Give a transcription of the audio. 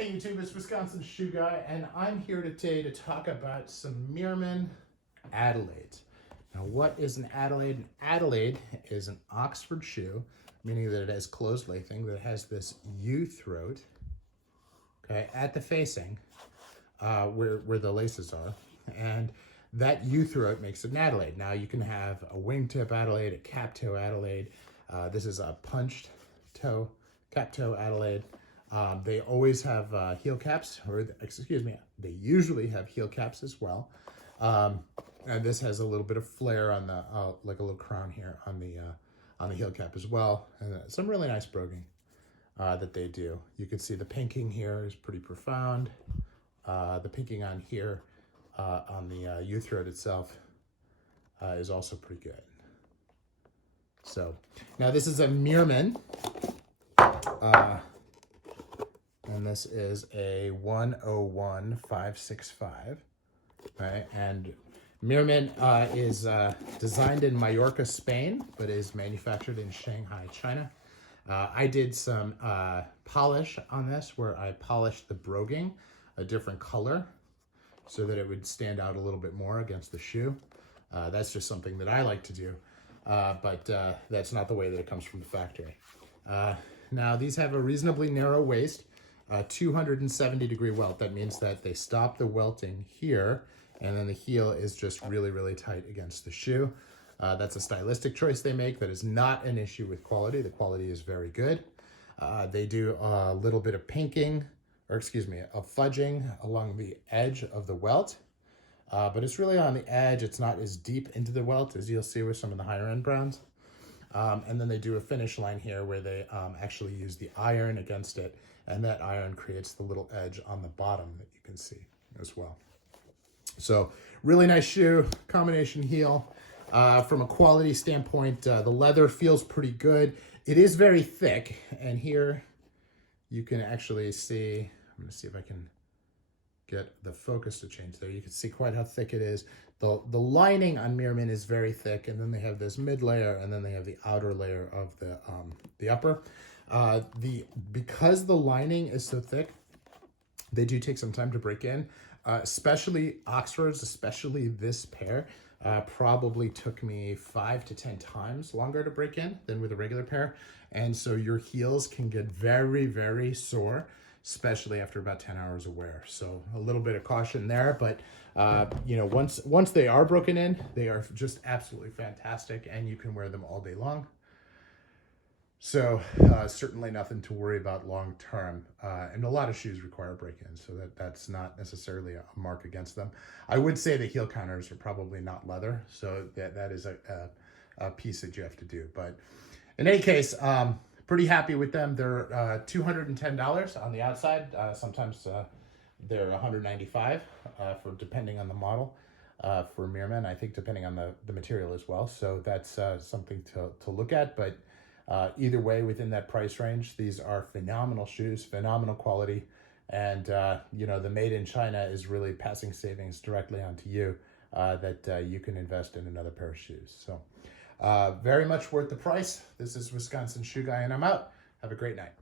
Hey YouTube, it's Wisconsin Shoe Guy, and I'm here today to talk about some Meermin adelaides. Now, what is an adelaide? An adelaide is an Oxford shoe, meaning that it has closed lathing, that has this U throat, okay, at the facing, where the laces are, and that U throat makes it an adelaide. Now, you can have a wingtip adelaide, a cap toe adelaide. This is a punched toe, cap toe adelaide. They always have heel caps, or excuse me, they usually have heel caps as well. And this has a little bit of flare on the, like a little crown here on the heel cap as well. And some really nice broguing that they do. You can see the pinking here is pretty profound. The pinking on here on the U-throat itself is also pretty good. So now this is a Meermin. And this is a 101-565, right? And Meermin is designed in Mallorca, Spain, but is manufactured in Shanghai, China. I did some polish on this where I polished the broguing a different color so that it would stand out a little bit more against the shoe. That's just something that I like to do, but that's not the way that it comes from the factory. Now, these have a reasonably narrow waist. 270-degree welt. That means that they stop the welting here, and then the heel is just really, really tight against the shoe. That's a stylistic choice they make. That is not an issue with quality. The quality is very good. They do a little bit of pinking, or excuse me, a fudging along the edge of the welt, but it's really on the edge. It's not as deep into the welt as you'll see with some of the higher end browns. And then they do a finish line here where they actually use the iron against it, and that iron creates the little edge on the bottom that you can see as well. So really nice shoe, combination heel. From a quality standpoint, the leather feels pretty good. It is very thick, and here you can actually see, I'm gonna see if I can get the focus to change there. You can see quite how thick it is. The lining on Meermin is very thick, and then they have this mid layer, and then they have the outer layer of the upper. Because the lining is so thick, they do take some time to break in, especially Oxfords, especially this pair, probably took me 5 to 10 times longer to break in than with a regular pair. And so your heels can get very, very sore, especially after about 10 hours of wear. So a little bit of caution there, but you know, once they are broken in, they are just absolutely fantastic, and you can wear them all day long. So certainly nothing to worry about long term. And a lot of shoes require break-ins, so that's not necessarily a mark against them. I would say the heel counters are probably not leather, so that is a piece that you have to do. But in any case, pretty happy with them. They're $210 on the outside. Sometimes they're $195 for depending on the model for Meermin. I think depending on the material as well. So that's something to look at. But either way, within that price range, these are phenomenal shoes, phenomenal quality, and you know, the made in China is really passing savings directly onto you that you can invest in another pair of shoes. So very much worth the price. This is Wisconsin Shoe Guy, and I'm out. Have a great night.